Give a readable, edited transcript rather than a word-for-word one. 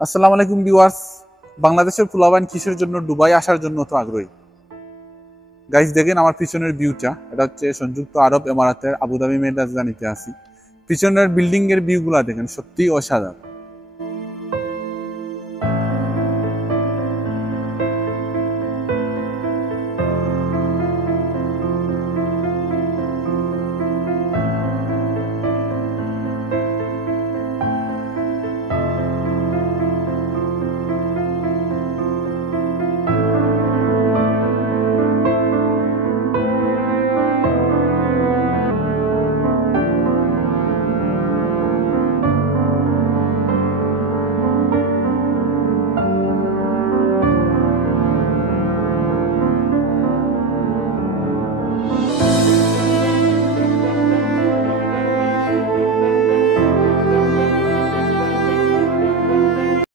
আসসালামু আলাইকুম ভিউয়ার্স। বাংলাদেশের পোলাপান কিসের জন্য দুবাই আসার জন্য তো আগ্রহী? গাইস দেখেন আমার পিছনের ভিউটা, এটা হচ্ছে সংযুক্ত আরব এমারাতের আবুধাবি মেন রাজধানীতে আছি। পিছনের বিল্ডিং এর ভিউগুলা দেখেন, সত্যিই অসাধারণ।